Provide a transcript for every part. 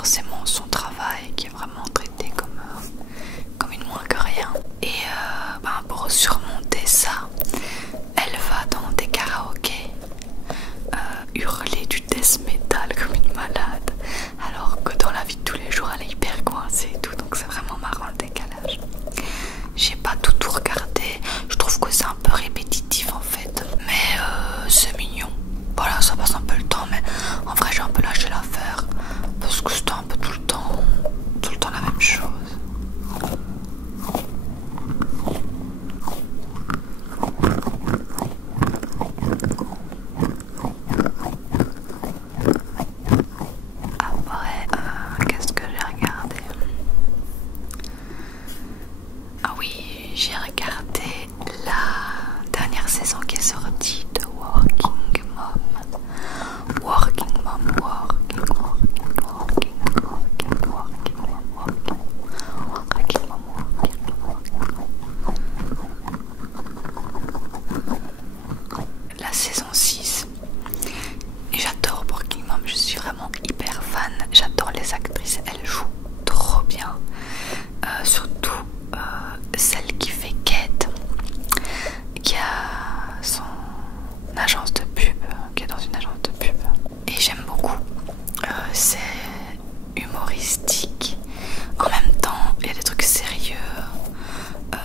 forcément son travail qui est vraiment traité comme une moins que rien. Et pour surmonter ça, elle va dans des karaokés hurler du death metal comme une malade, alors que dans la vie de tous les jours elle est hyper coincée et tout, donc c'est vraiment marrant le décalage. J'ai pas tout regardé, je trouve que c'est un peu répétitif en fait, mais c'est mignon. Voilà, ça passe un peu le temps, mais en vrai j'ai un peu lâché l'affaire parce que c'était un peu tout le temps la même chose. Après, qu'est-ce que j'ai regardé? Ah oui, j'ai regardé la dernière saison qui est sortie de Working Mom. Working Mom, Working Mom, Working Mom. La saison 6. Et j'adore Working Mom, je suis vraiment hyper fan. J'adore les actrices, elles jouent trop bien. Surtout celle qui fait Kate, qui a son agence de pub, qui est dans une agence de pub. Et j'aime beaucoup. C'est humoristique. En même temps, il y a des trucs sérieux.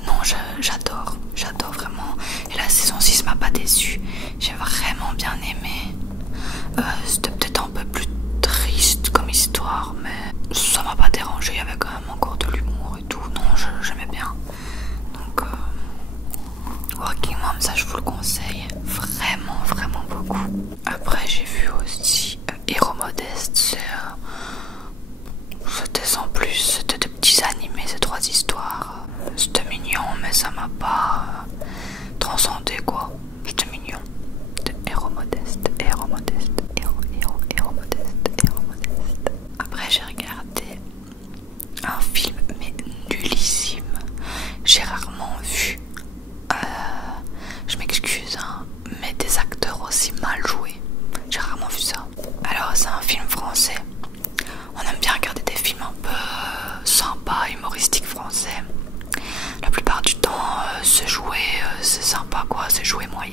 Non, j'adore vraiment. Et la saison 6 m'a pas déçue. J'ai vraiment bien aimé. C'était peut-être un peu plus triste comme histoire, mais ça m'a pas dérangé. Il y avait quand même encore de l'humour et tout. Non, j'aimais bien. Donc, Working Mom, ça je vous le conseille vraiment beaucoup. Après, j'ai vu aussi Héros Modeste. C'était sans plus, c'était de petits animés, ces 3 histoires. C'était mignon, mais ça m'a pas transcendé quoi. C'était mignon. C'était Héros Modeste, Héros Modeste, Héros Modeste. Après, j'ai regardé un film, mais nullissime. J'ai rarement vu, je m'excuse, hein, mais des acteurs aussi mal joués. J'ai rarement vu ça. Alors, c'est un film français. On aime bien regarder des films un peu sympas, humoristiques français. La plupart du temps, c'est joué, c'est sympa quoi, c'est joué moyen.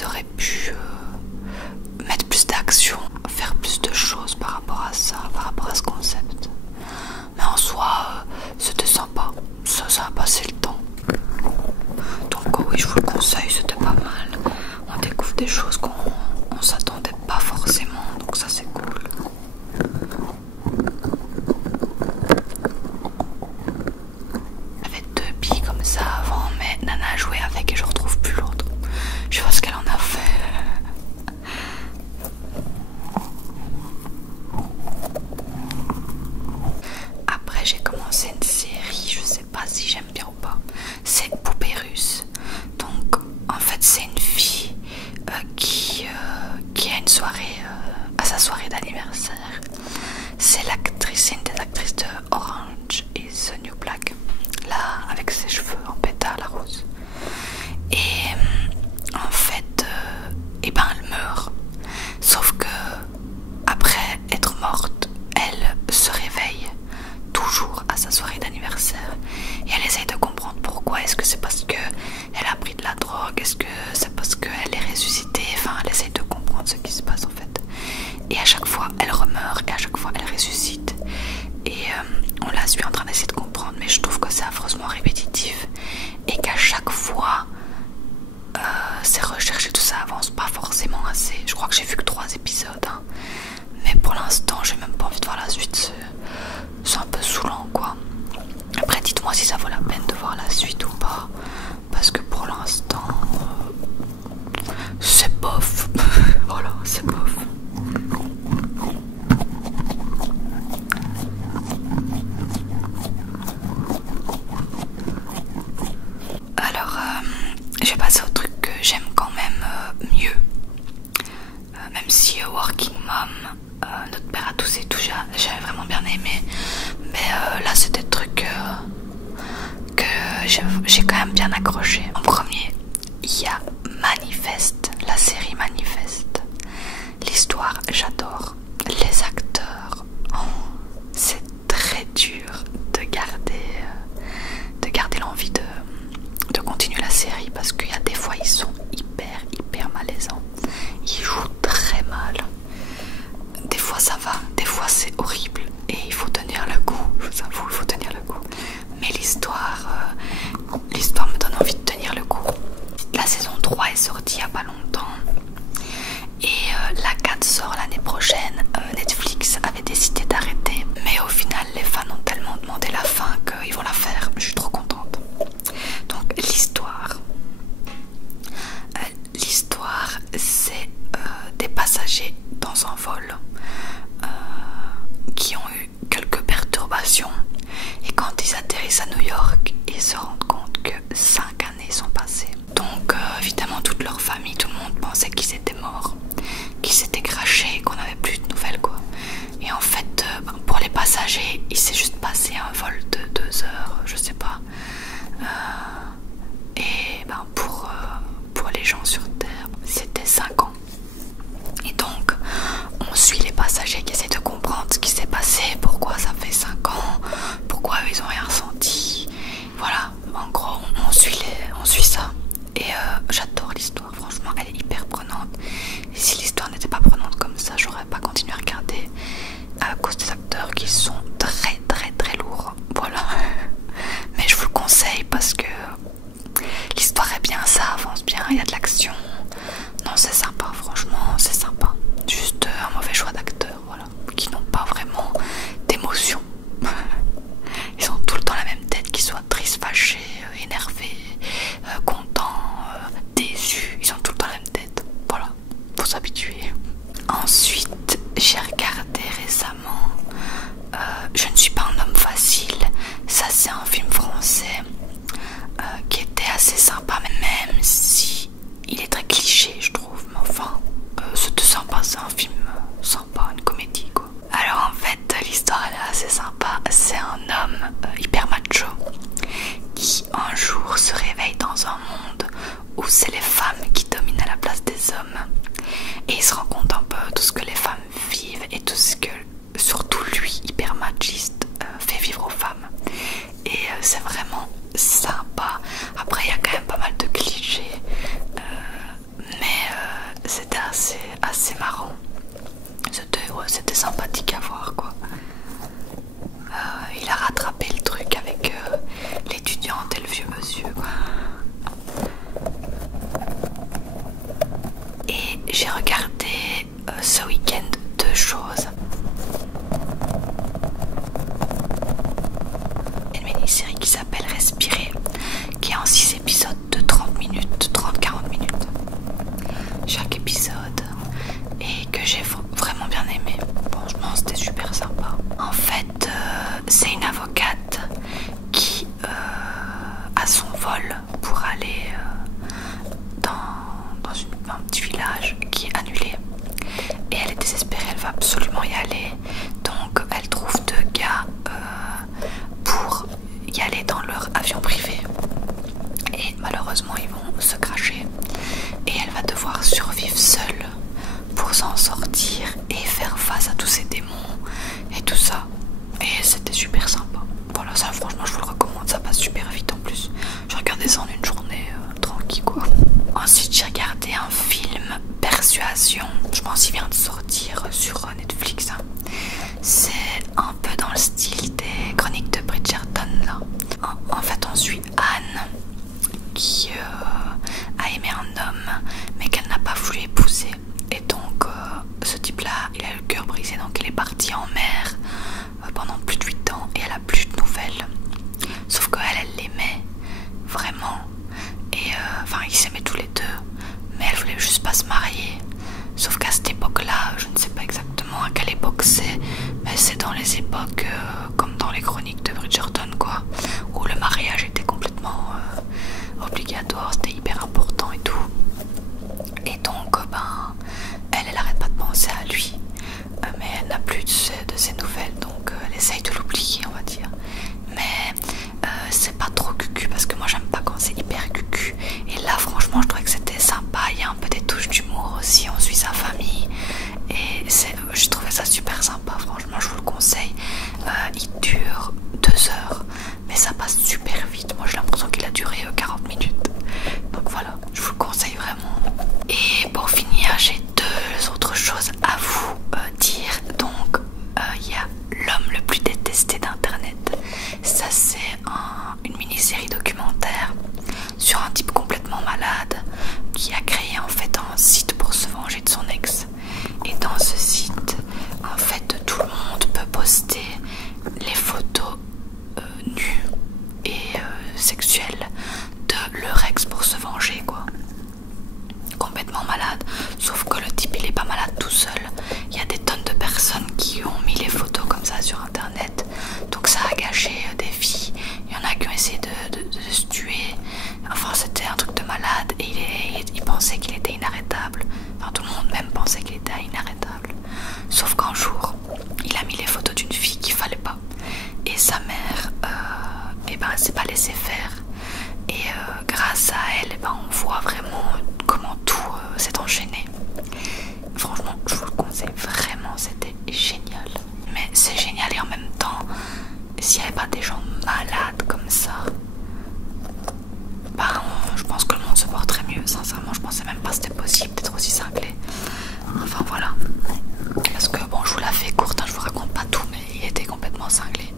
ils auraient pu mettre plus d'action, faire plus de choses par rapport à ça, par rapport à ce concept. Mais en soi, c'était sympa, ça a passé le temps. Donc oui, je vous le conseille, c'était pas mal. On découvre des choses qu'on s'attendait pas forcément, donc ça c'est cool. J'avais 2 billes comme ça avant, mais Nana a joué avec et je retrouve plus l'autre. Je sais pas ce qu'elle en a fait. Après j'ai commencé une série, je sais pas si j'aime bien ou pas. C'est Poupée Russe. Donc en fait c'est une fille qui a une soirée, à sa soirée d'anniversaire. C'est une des actrices de Orange is the New Black. Là avec ses cheveux en pétales rose. Et en fait, et ben elle meurt. Sauf que après être morte, elle se réveille toujours à sa soirée d'anniversaire et elle essaye de comprendre pourquoi. Est-ce que c'est parce que elle a pris de la drogue? Est-ce que c'est parce qu'elle est ressuscitée? Enfin, elle essaye de comprendre ce qui se passe en fait. Et à chaque fois, elle remeurt et à chaque fois, elle ressuscite. Et on la suit en train d'essayer de comprendre, mais je trouve que c'est affreusement répétitif et qu'à chaque fois, ses recherches et tout ça avance pas forcément assez. Je crois que j'ai vu que 3 épisodes, hein. Mais pour l'instant, j'ai même pas envie de voir la suite. C'est un peu saoulant, quoi. Après, dites-moi si ça vaut la peine de voir la suite ou pas, parce que pour l'instant, c'est bof. Voilà, c'est bof. Alors, je vais passer au truc que j'aime quand même mieux. Même si Working Mom, notre père à tous et tout, j'avais vraiment bien aimé. Mais là, c'est des trucs que j'ai quand même bien accroché. En premier, il y a Manifest, la série Manifest. L'histoire, j'adore. Les acteurs, c'est très dur de garder l'envie de continuer la série, parce qu'il y a des fois ils sont hyper malaisants. Ils jouent très mal. Des fois ça va, des fois c'est horrible et il faut tenir le coup. Je vous avoue, il faut tenir le coup. Mais l'histoire me donne envie de tenir le coup. La saison 3 est sortie il n'y a pas longtemps et la 4 sort l'année prochaine. Netflix avait décidé d'arrêter, mais au final les fans ont tellement demandé la fin qu'ils vont la faire. Je suis trop contente. Donc l'histoire c'est des passagers dans un vol qui ont eu quelques perturbations, et quand ils atterrissent à New York, ils se rendent compte que 5 années sont passées. Donc évidemment toute leur famille, tout le monde pensait qu'ils étaient morts, qu'ils s'étaient crashés, qu'on n'avait plus de nouvelles, quoi. Et en fait pour les passagers, il s'est juste passé un vol de 2 heures, je sais pas. Et pour les gens sur Terre, c'était 5 ans. Et donc on suit les passagers qui essaient de comprendre ce qui s'est passé, pourquoi ça fait 5 ans, pourquoi eux ils ont rien ressenti. Voilà, en gros on suit ça. Et j'adore l'histoire, franchement elle est hyper prenante. Et si l'histoire n'était pas prenante comme ça, j'aurais pas continué à regarder, à cause des acteurs qui sont très lourds. Voilà. ce week-end deux choses. Une mini-série qui s'appelle Respirer, qui est en 6 épisodes de 30 minutes, 30-40 minutes chaque épisode, et que j'ai vraiment bien aimé. Franchement, c'était super sympa. En fait, c'est une avocate qui a son vol pour aller dans un petit village qui est annulé. Et elle est désespérée, elle va absolument y aller. Donc elle trouve deux gars pour y aller dans leur avion privé. Et malheureusement ils vont se cracher. Et elle va devoir survivre seule pour s'en sortir et faire face à tous ces démons et tout ça. Et c'était super sympa. Voilà, ça franchement je vous le recommande, ça passe super vite en plus. J'ai regardé ça en une journée tranquille quoi. Ensuite j'ai regardé un film, Persuasion, je pense qu'il vient de sortir sur Netflix. C'est un peu dans le style des chroniques de Bridgerton là. En fait on suit Anne qui a aimé un homme mais qu'elle n'a pas voulu épouser. Et donc ce type là il a le cœur brisé, donc il est parti en mer pendant plus de 8 ans et elle a plus de nouvelles. Sauf qu'elle l'aimait vraiment. Et enfin ils s'aimaient tous les deux, mais elle voulait juste pas se marier. Sauf qu'à cette époque là, je ne sais pas exactement à quelle époque c'est, mais c'est dans les époques comme dans les chroniques de Bridgerton quoi, où le mariage était complètement obligatoire, c'était hyper important et tout. Et donc elle arrête pas de penser à lui, mais elle n'a plus de ses nouvelles, donc elle essaye de l'oublier on va dire. Mais c'est pas trop cucu parce que moi j'aime pas quand c'est hyper cucu. Et là franchement je trouvais que c'était sympa, il y a un peu des touches d'humour aussi, on suit sa famille. Et je trouvais ça super sympa, franchement je vous le conseille. Il dure 2 heures, mais ça passe super vite. Moi j'ai l'impression qu'il a duré 40 minutes. Donc voilà, je vous le conseille vraiment. Et pour finir, j'ai 2 autres choses à vous dire. Donc il y a L'homme le plus détesté d'internet. Ça c'est une mini-série documentaire sur un type complètement malade qui a créé en fait un site pour se venger de son ex. Et dans ce site, en fait, tout le monde peut poster les photos nues et sexuelles de leur ex pour se venger quoi. Complètement malade. Sauf que le type il est pas malade tout seul. Il y a des tonnes de personnes qui ont mis les photos comme ça sur internet. Donc ça a gâché des vies. Il y en a qui ont essayé de se tuer. Enfin c'était un truc de malade. Et il pensait qu'il était inarrêtable. Enfin tout le monde même pensait qu'il était inarrêtable. Sauf qu'un jour il a mis les photos d'une fille qu'il fallait pas. Et sa mère s'est pas laissé faire. Et grâce à elle on voit vraiment comment tout s'est enchaîné. Franchement je vous le conseille vraiment, c'était génial. Mais c'est génial et en même temps s'il n'y avait pas des gens malades comme ça, je pense que le monde se porterait mieux. Sincèrement je pensais même pas que c'était possible d'être aussi cinglé. Enfin voilà. Parce que bon je vous la fais courte, je vous raconte pas tout, mais il était complètement cinglé.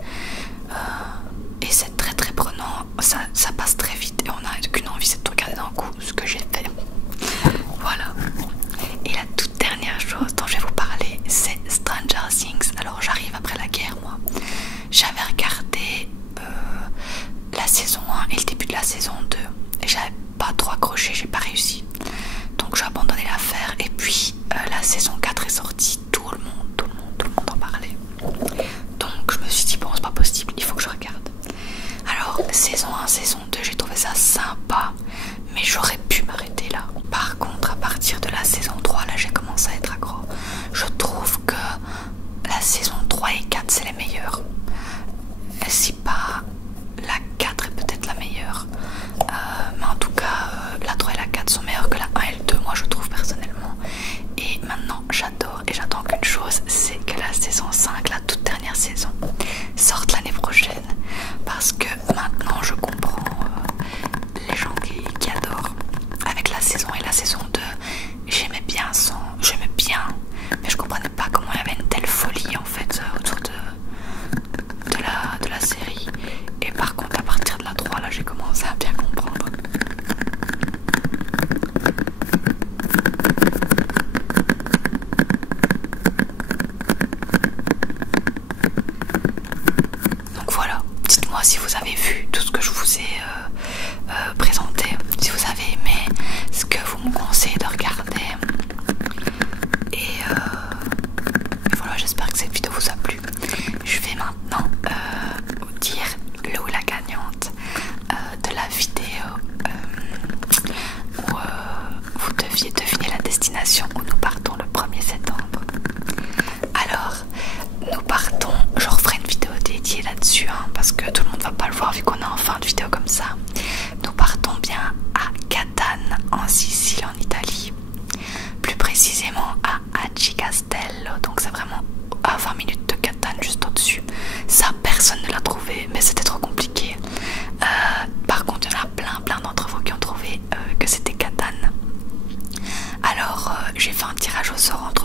Et c'est très très prenant, ça passe très vite et on n'a qu'une envie, c'est de regarder d'un coup, ce que j'ai fait. Voilà. Et la toute dernière chose dont je vais vous parler, c'est Stranger Things. Alors j'arrive après la guerre moi. J'avais regardé la saison 1 et le début de la saison 2 et j'avais pas trop accroché, j'ai pas réussi. Donc j'ai abandonné l'affaire et puis la saison 4 est sortie, tout le monde en parlait. Donc je me suis dit bon c'est pas possible, il faut que je regarde. Alors saison 1, saison 2 j'ai trouvé ça sympa, mais j'aurais pu m'arrêter là. Par contre à partir de la saison 3 là j'ai commencé à être accro. Je trouve que la saison 3 et 4 c'est les meilleures. Si pas la 4 est peut-être la meilleure, mais en tout cas la 3 et la 4 sont meilleures que la 1 et le 2 moi je trouve personnellement. Et maintenant j'adore et j'attends qu'une chose, c'est que la saison 5, la toute dernière saison, sorte l'année prochaine. Parce que maintenant je comprends les gens qui adorent. Avec la saison 1 et la saison 2, j'aimais bien, mais je comprenais pas comment il y avait une telle folie en fait autour de la série. Et par contre à partir de la 3 là j'ai commencé à bien comprendre. présenter. Si vous avez aimé ce que vous me conseillez de regarder. Et voilà, j'espère que cette vidéo vous a plu. Je vais maintenant vous dire le ou la gagnante de la vidéo où vous deviez deviner la destination où nous partons le 1er septembre. Alors, nous partons, je referai une vidéo dédiée là-dessus parce que tout le monde va pas le voir vu qu'on est en fin de vidéo comme ça. Nous partons bien à Catane en Sicile en Italie, plus précisément à Aci Castello, donc c'est vraiment à 20 minutes de Catane, juste au-dessus. Ça personne ne l'a trouvé mais c'était trop compliqué. Par contre il y en a plein d'entre vous qui ont trouvé que c'était Catane. Alors j'ai fait un tirage au sort entre